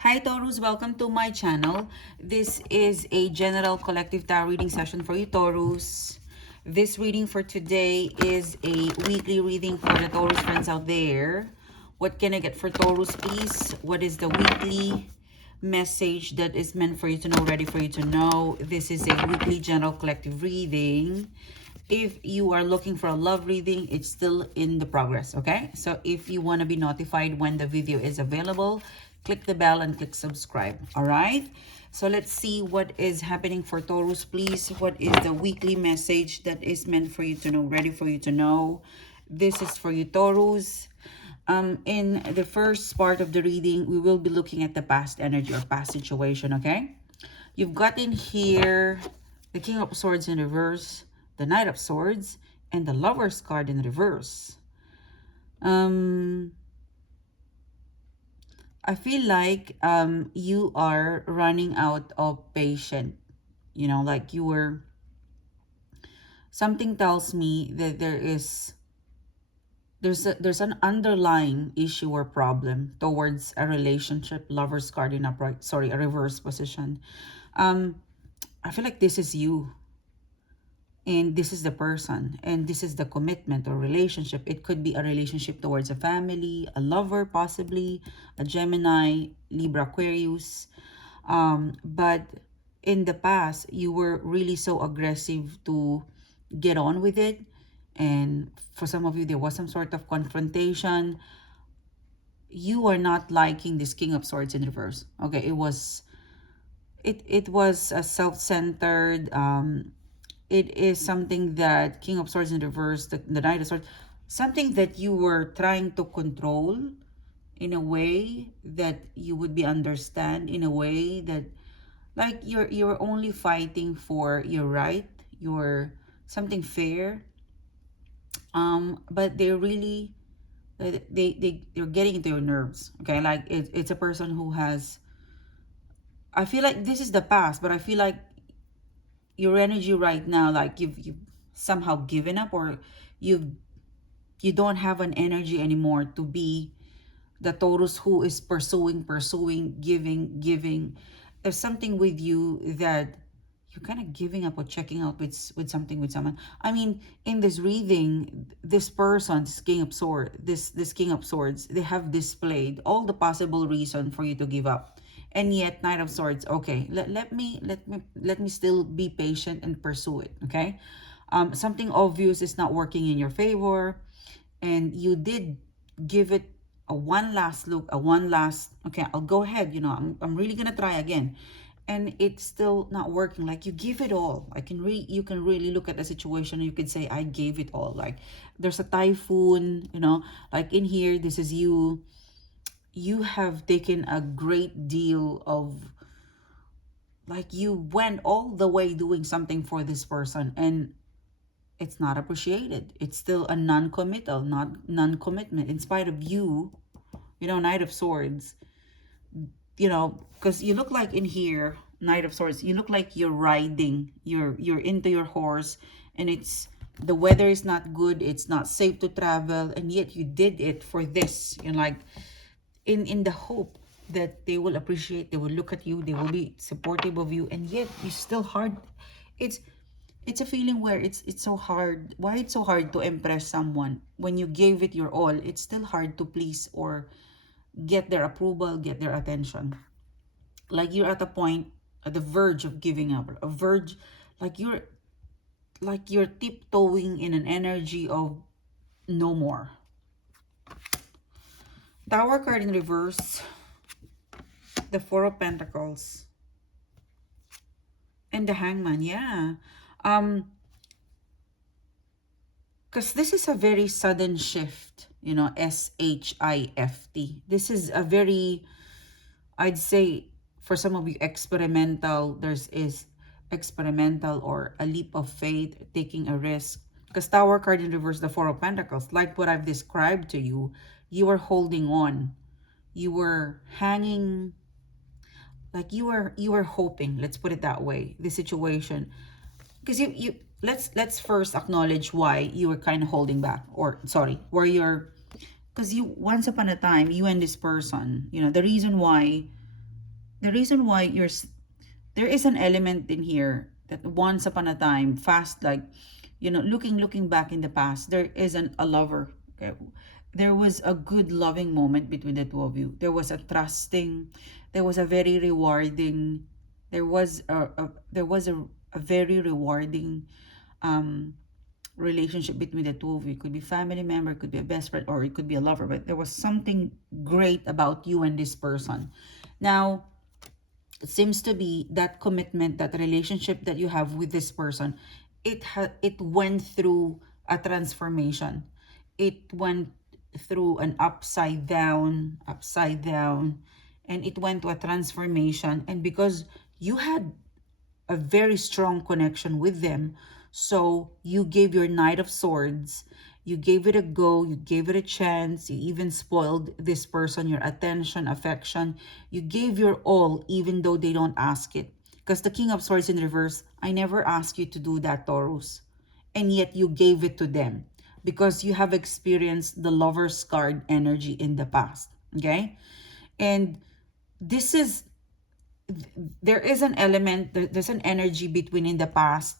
Hi Taurus, welcome to my channel. This is a general collective tarot reading session for you Taurus. This reading for today is a weekly reading for the Taurus friends out there. What can I get for Taurus, please? What is the weekly message that is meant for you to know, ready for you to know? This is a weekly general collective reading. If you are looking for a love reading, it's still in the progress, okay? So if you want to be notified when the video is available, click the bell and click subscribe, all right? So let's see what is happening for Taurus, please. What is the weekly message that is meant for you to know, ready for you to know? This is for you, Taurus. In the first part of the reading, we will be looking at the past energy or past situation, okay? You've got in here the King of Swords in reverse, the Knight of Swords, and the Lover's card in reverse. I feel like you are running out of patience. You know, like you were... Something tells me that there's an underlying issue or problem towards a relationship. Lover's card in upright, sorry, a reverse position. I feel like this is you. And this is the person, and this is the commitment or relationship. It could be a relationship towards a family, a lover, possibly a Gemini, Libra, Aquarius. But in the past, you were really so aggressive to get on with it. And for some of you, there was some sort of confrontation. You are not liking this King of Swords in reverse. Okay, it was a self-centered, it is something that King of Swords in reverse, the Knight of Swords, something that you were trying to control in a way that you would be understand, in a way that like you're only fighting for your right, your something fair. But they're really they're getting into your nerves. Okay, like it's a person who has... I feel like this is the past, but I feel like your energy right now, like you've somehow given up, or you don't have an energy anymore to be the Taurus who is pursuing, giving. There's something with you that you're kind of giving up or checking out with something, with someone. I mean, in this reading, this person, this King of Swords, they have displayed all the possible reason for you to give up. And yet, Knight of Swords, okay, let me still be patient and pursue it, okay? Something obvious is not working in your favor, and you did give it a one last look, a one last, okay, I'll go ahead, you know, I'm really gonna try again, and it's still not working. Like you give it all. You can really look at the situation and you could say, I gave it all. Like there's a typhoon, you know, like in here, this is you have taken a great deal of, like, you went all the way doing something for this person, and it's not appreciated. It's still a non-committal, not non-commitment, in spite of you, you know, Knight of Swords, you know, because you look like in here, Knight of Swords, you look like you're riding, you're into your horse, and it's... the weather is not good, it's not safe to travel, and yet you did it for this, you know, like in the hope that they will appreciate, they will look at you, they will be supportive of you, and yet you still hard. It's a feeling where it's so hard. Why it's so hard to impress someone when you gave it your all? It's still hard to please or get their approval, get their attention. Like you're at a point, at the verge of giving up, a verge, like you're tiptoeing in an energy of no more. Tower card in reverse, the Four of Pentacles, and the Hangman. Yeah, because this is a very sudden shift, you know, SHIFT. This is a very, I'd say, for some of you, experimental. There's is experimental or a leap of faith, taking a risk. Because Tower card in reverse, the Four of Pentacles, like what I've described to you, you were holding on. You were hanging, like you were hoping, let's put it that way, the situation. Because you let's first acknowledge why you were kind of holding back, or sorry, where you're... because you, once upon a time, you and this person, you know, the reason why The reason why there is an element in here that once upon a time, fast, like, looking back in the past, there isn't a lover. Okay? There was a good loving moment between the two of you. There was a trusting, there was a very rewarding, there was a very rewarding um relationship between the two of you. It could be family member, it could be a best friend, or it could be a lover, but there was something great about you and this person. Now, it seems to be that commitment, that relationship that you have with this person, it went through a transformation. It went through an upside down, and it went to a transformation. And because you had a very strong connection with them. So you gave your Knight of Swords, you gave it a go, you gave it a chance, you even spoiled this person, your attention, affection. You gave your all, even though they don't ask it. Because the King of Swords in reverse, I never asked you to do that, Taurus. And yet you gave it to them because you have experienced the Lover's card energy in the past. Okay? And this is there is an element, there's an energy between in the past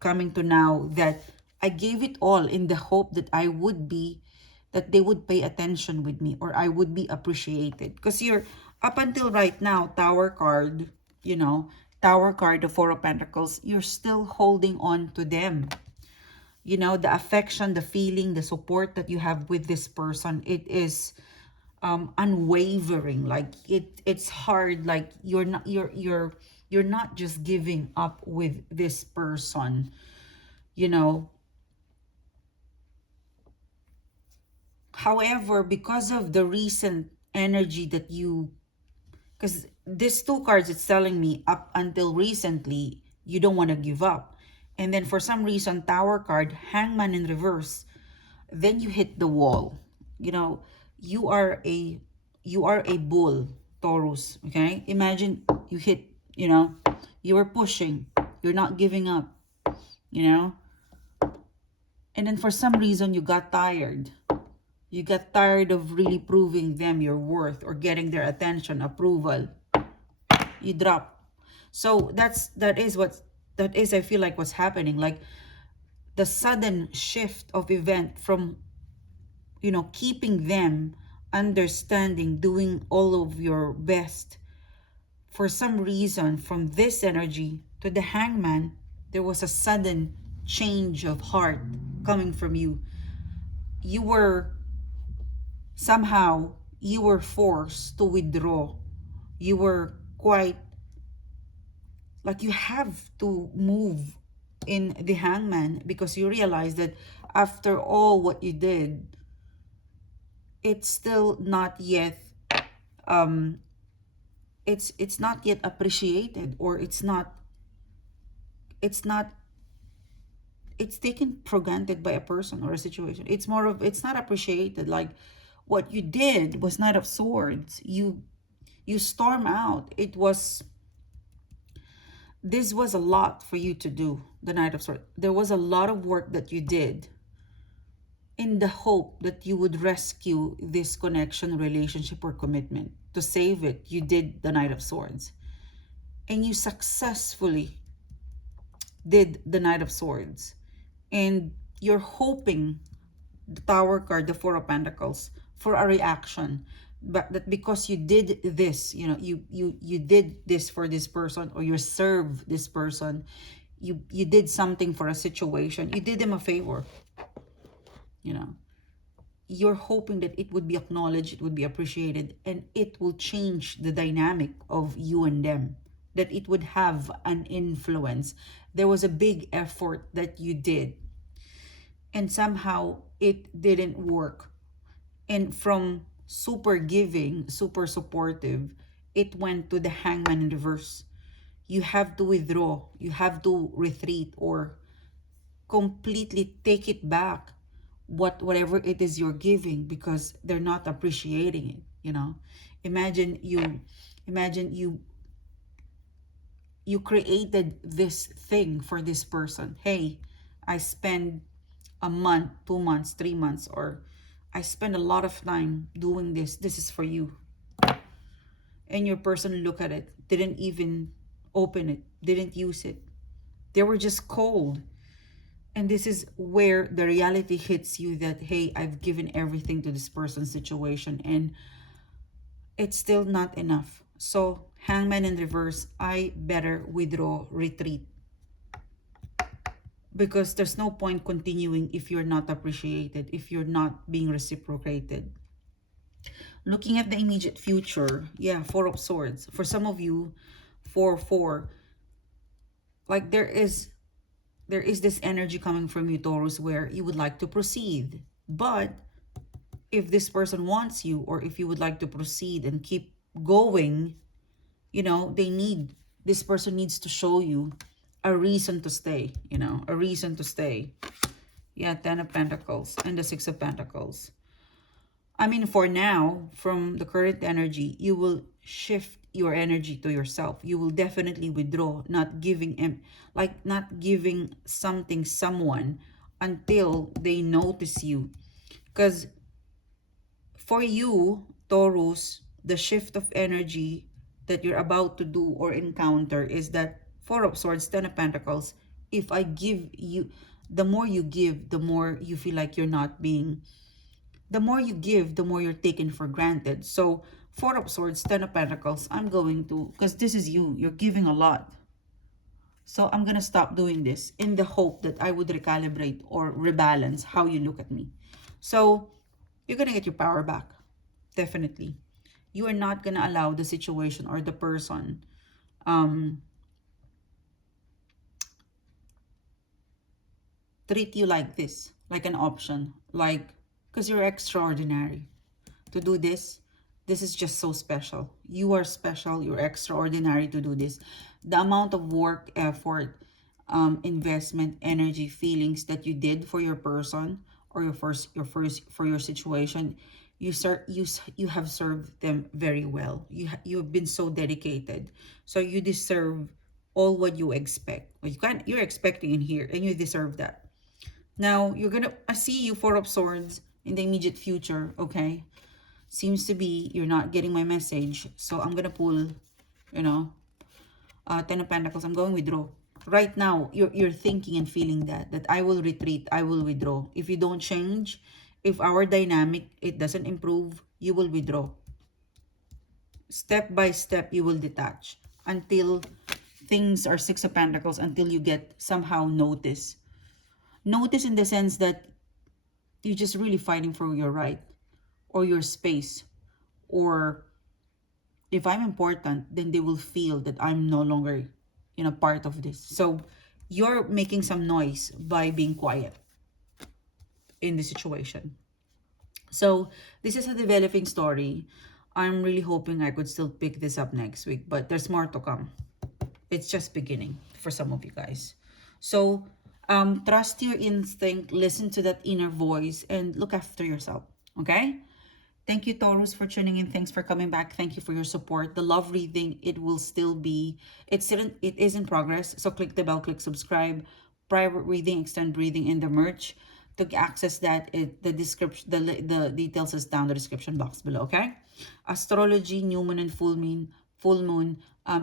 coming to now, that I gave it all in the hope that that they would pay attention with me, or I would be appreciated. Because you're, up until right now, you know, Tower card, the Four of Pentacles, you're still holding on to them. The affection, the feeling, the support that you have with this person, it is unwavering. Like it's hard. Like you're not just giving up with this person, you know however, because of the recent energy that you, because this two cards, it's telling me up until recently you don't want to give up, and then for some reason, Tower card, Hangman in reverse, then you hit the wall. you know you are a bull, Taurus. Okay, imagine you hit, you were pushing, you're not giving up, you know and then for some reason you got tired of really proving them your worth, or getting their attention, approval. You drop. So that is, I feel like, what's happening. Like the sudden shift of event from, keeping them, understanding, doing all of your best. For some reason, from this energy to the Hangman, there was a sudden change of heart coming from you. You were somehow, you were forced to withdraw. You were quite like, you have to move in the Hangman, because you realize that after all what you did, it's still not yet um it's not yet appreciated, or it's not it's taken for granted by a person or a situation. It's more of, it's not appreciated. Like what you did was Knight of Swords. You storm out. This was a lot for you to do, the Knight of Swords. There was a lot of work that you did in the hope that you would rescue this connection, relationship, or commitment. To save it, you did the Knight of Swords. And you successfully did the Knight of Swords. And you're hoping, the Tower card, the Four of Pentacles, for a reaction. But that because you did this, you did this for this person, or you serve this person, you did something for a situation, you did them a favor, you know you're hoping that it would be acknowledged, it would be appreciated, and it will change the dynamic of you and them, that it would have an influence. There was a big effort that you did, and somehow it didn't work. And from super giving, super supportive, it went to the Hangman in reverse. You have to withdraw, you have to retreat, or completely take it back, whatever it is you're giving, because they're not appreciating it. Imagine you created this thing for this person. Hey, I spend a month, 2 months, 3 months, or I spend a lot of time doing this. This is for you. and your person look at it, didn't even open it, didn't use it. They were just cold. And this is where the reality hits you that, hey, I've given everything to this person's situation and it's still not enough. So, Hangman in reverse, I better withdraw, retreat. Because there's no point continuing if you're not appreciated, if you're not being reciprocated. Looking at the immediate future, yeah, Four of Swords. For some of you, 4-4, like there is this energy coming from you, Taurus, where you would like to proceed. But if this person wants you, or if you would like to proceed and keep going, this person needs to show you a reason to stay, a reason to stay. Yeah, Ten of Pentacles and the Six of Pentacles. I mean, for now, from the current energy, you will shift your energy to yourself. You will definitely withdraw, not giving something someone until they notice you. Because for you, Taurus, the shift of energy that you're about to do or encounter is that Four of Swords, Ten of Pentacles. If I give you, the more you give, the more you feel like you're not being, the more you give, the more you're taken for granted. So, Four of Swords, Ten of Pentacles, I'm going to, because this is you, you're giving a lot. So, I'm going to stop doing this in the hope that I would recalibrate or rebalance how you look at me. So, you're going to get your power back. Definitely. You are not going to allow the situation or the person treat you like this, like an option, like, because you're extraordinary. To do this is just so special. You are special, you're extraordinary to do this. The amount of work, effort, investment, energy, feelings that you did for your person or your first for your situation, you have served them very well. You've been so dedicated. So you deserve all what you expect. You're expecting in here and you deserve that. Now, I see you, Four of Swords, in the immediate future, okay? Seems to be you're not getting my message. So, I'm gonna pull, Ten of Pentacles. I'm going withdraw. Right now, you're thinking and feeling that I will retreat, I will withdraw. If you don't change, if our dynamic, it doesn't improve, you will withdraw. Step by step, you will detach until things are Six of Pentacles, until you get somehow notice. Notice in the sense that you're just really fighting for your right or your space. Or if I'm important, then they will feel that I'm no longer, part of this. So you're making some noise by being quiet in the situation. So this is a developing story. I'm really hoping I could still pick this up next week, but there's more to come. It's just beginning for some of you guys. So trust your instinct, listen to that inner voice, and look after yourself. Okay? Thank you, Taurus, for tuning in. Thanks for coming back. Thank you for your support. The love reading, it will still be, it is in progress. So click the bell, click subscribe. Private reading, extend reading, and the merch. To access that, the description, the details is down the description box below. Okay, astrology, new moon and full moon.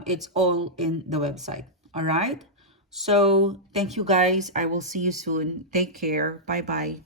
It's all in the website. All right. So thank you guys. I will see you soon. Take care. Bye bye.